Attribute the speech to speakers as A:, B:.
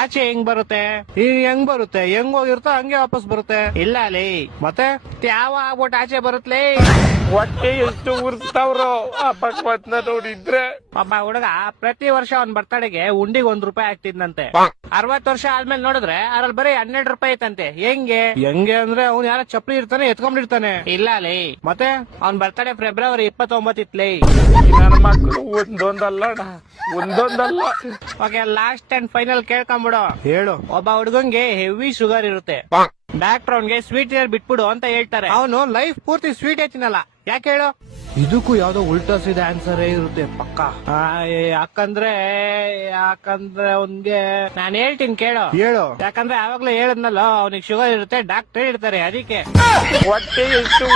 A: ಆಚೆ ಹೆಂಗ್ ಬರುತ್ತೆ? ಹೆಂಗ್ ಬರುತ್ತೆ? ಹೆಂಗ್ ಹೋಗಿರ್ತೋ ಹಂಗೆ ವಾಪಸ್ ಬರುತ್ತೆ. ಇಲ್ಲ ಲೇ. ಮತ್ತೆ? ಯಾವ ಆಗ್ಬಿಟ್ಟು ಆಚೆ ಬರುತ್ತಲೇ
B: ಹೊಟ್ಟೆ ಎಷ್ಟು ಉರ್ತವ್ರು ಆ ಭಗವತ್ನ ನೋಡಿದ್ರೆ.
A: ಒಬ್ಬ ಹುಡುಗ ಪ್ರತಿ ವರ್ಷ ಅವ್ನ್ ಬರ್ತಡೆಗೆ ಉಂಡಿಗೆ ಒಂದ್ ರೂಪಾಯಿ ಆಗ್ತಿದ್ನಂತೆ ಅರವತ್ ವರ್ಷ ಆದ್ಮೇಲೆ ನೋಡಿದ್ರೆ ಅದ್ರಲ್ಲಿ ಬರೀ ಹನ್ನೆರಡು ರೂಪಾಯಿ ಐತಂತೆ. ಹೆಂಗೆ? ಹೆಂಗೆ ಅಂದ್ರೆ ಅವ್ನ್ ಯಾರ ಚಪ್ಪಲಿ ಇರ್ತಾನೆ ಎತ್ಕೊಂಡಿರ್ತಾನೆ ಇಲ್ಲ ಲೇ. ಮತ್ತೆ? ಅವ್ನ್ ಬರ್ತಡೆ ಫೆಬ್ರವರಿ ಇಪ್ಪತ್ತೊಂಬತ್ತು ಇತ್ಲೇ.
B: ನನ್ನ ಮಕ್ಕಳು ಒಂದೊಂದಲ್ಲ ಒಂದೊಂದಲ್ಲ.
A: ಓಕೆ ಲಾಸ್ಟ್ ಅಂಡ್ ಫೈನಲ್ ಕೇಳ್ಕೊಂಬಿಡು. ಹೇಳು. ಒಬ್ಬ ಹುಡುಗಂಗೆ ಹೆವಿ ಶುಗರ್ ಇರುತ್ತೆ. ಡಾಕ್ಟರ್ ಅವ್ನ್ಗೆ ಸ್ವೀಟ್ ಏರ್ ಬಿಟ್ಬಿಡು ಅಂತ ಹೇಳ್ತಾರೆ. ಅವನು ಲೈಫ್ ಪೂರ್ತಿ ಸ್ವೀಟ್ ತಿನ್ನಲ್ಲ. ಯಾಕೆ ಹೇಳು? ಇದಕ್ಕೂ ಯಾವ್ದೋ ಉಲ್ಟಾ ಸೀದ ಆನ್ಸರ್ ಇರುತ್ತೆ ಪಕ್ಕ. ಆ, ಯಾಕಂದ್ರೆ ಯಾಕಂದ್ರೆ ಅವನ್ಗೆ ನಾನ್ ಹೇಳ್ತೀನಿ ಕೇಳು. ಹೇಳು. ಯಾಕಂದ್ರೆ ಆವಾಗ್ಲೇ ಹೇಳದ್ನಲ್ಲ ಅವ್ನಿಗೆ ಶುಗರ್ ಇರುತ್ತೆ ಡಾಕ್ಟರ್ ಇರ್ತಾರೆ ಅದಕ್ಕೆ.
B: ಹೊಟ್ಟೆ ಎಷ್ಟು